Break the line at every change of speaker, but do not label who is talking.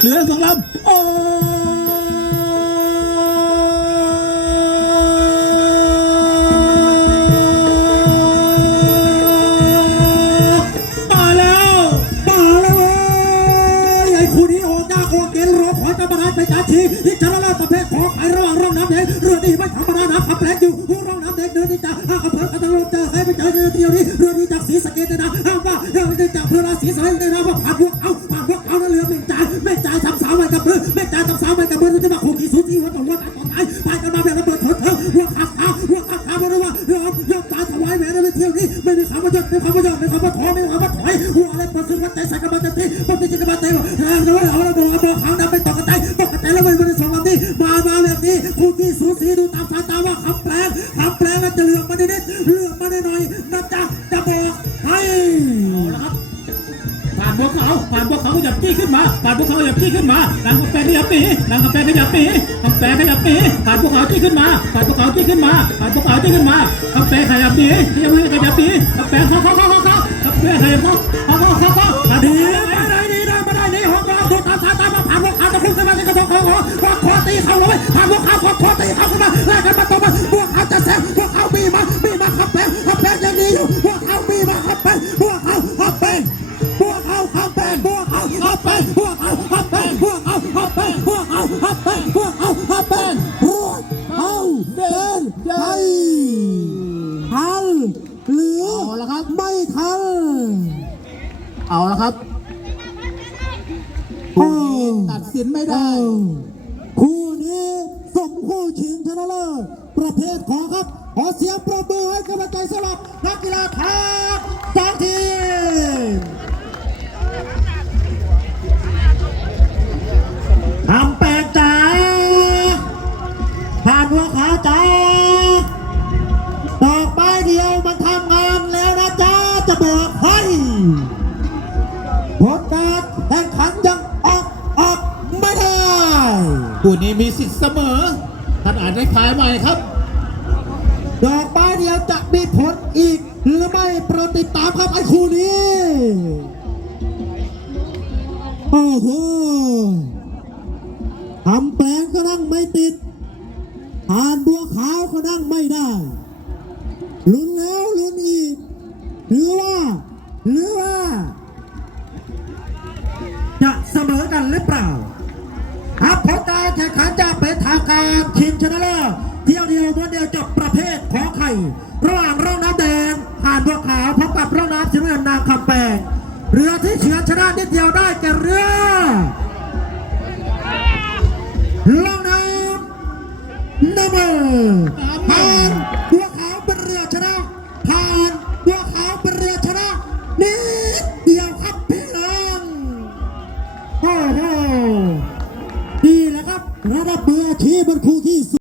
เหลือสองลำโอ้มาแล้ว
มาแล้วเว้ยไอ้คู่นี้ออกยากออกเกณฑ์รอขอกรรมการไปจัดทีที่ชนะเลิศประเภทของไอ้ระหว่างร่องน้ำแดงเรือดีไม่ธรรมดานะขับแรงอยู่ร่องน้ำแดงเดินที่จะห้าขับเพลินอัตโนมัติเจอใครไปเจอเรือเดียวนี้เรือดีจากสีสะเกดนะห้ามว่าเรือดีจากเรือราศีสะเลนะว่าผ่านพวกเอาผ่านพว ไว้กับมือไม่จ่ายทำสาวไว้กับมือจะมาคู่ขี้สูสีหัวต่อหัวตายต่อตายตายกันมาแบบระเบิดเถิดเถิดหัวขาขาหัวขาขาเพราะว่าเรือยอมตายถวายแหวนในเที่ยวนี้ไม่มีคำว่าหยุดไม่มีคำว่าหยุดไม่มีคำว่าถอยไม่มีคำว่าถอยหัวอะไรเปิดขึ้นวัดใจใส่กระบาเต็มที่ปฏิจิกระบาเต็มเอาละเอาละบอกบอกขาวดำไปตกกระจายตกกระจายแล้วไมันเป็นสองลำนี้มามาแบบนี้คู่ขี้สูสีดูตามสายตาว่าคำแปลงคำแปลงแล้วจะเหลือกมานิดเหลือกมาหน่อยนะจ๊ะ
ผ่านพวกเขาขยับจี้ขึ้นมาผ่านพวกเขาขยับจี้ขึ้นมาหลังกำแพงขยับหนีหลังกำแพงขยับหนีกำแพงขยับหนีผ่านพวกเขาจี้ขึ้นมาผ่านพวกเขาจี้ขึ้นมาผ่านพวกเขาจี้ขึ้นมากำแพงขยับหนีขยับหนีขยับหนีกำแพงเขาเขาเขาเขาเขากำแพงขยับเขาเขาเขาเขาเขา
ดี
ดี
มาได้ดีได้มาได้ดีหกเราดูกตามสาตามาผ่านพวกเขาจะพุ่งขึ้นมาที่กระทงของหัวคอคอตีเขาเลย ไม่ทัน
เอาละครับ
โอ้
ตัดสินไม่ได้
คู่นี้สมคู่ชิงชนะเลิศประเภทของครับ ขอเสียงปรบมือให้กำลังใจสำหรับนักกีฬาทั้งสองทีมทำแปลกจ๋าผ่านหัวขาจ๋า
คู่นี้มีสิทธิ์เสมอท่านอ่านได้พายใหม่ครับ
ดอกไม้เดียวจะมีผลอีก หรือไม่โปรดติดตามครับไอ้คู่นี้ โอ้โหทำแปลงก็นั่งไม่ติดทานบัวขาวก็นั่งไม่ได้ลุ้นแล้วลุ้นอีก หรือว่า หรือว่า จะเสมอกันหรือเปล่าครับผล การแข่งขันจะเป็นทางการชิงชนะเลิศเที่ยวเดียวม้วนเดียวจบประเภทขอไข่ ระหว่างร่องน้ำแดงผ่านบัวขาวพบกับร่องน้ำสีน้ำเงินนางคำแปงเรือที่เฉือนชนะนิดเดียวได้แก่เรือร่องน้ำน้ำมันผ่านบัวข รับระดับมืออาชีพเป็นครูที่สุด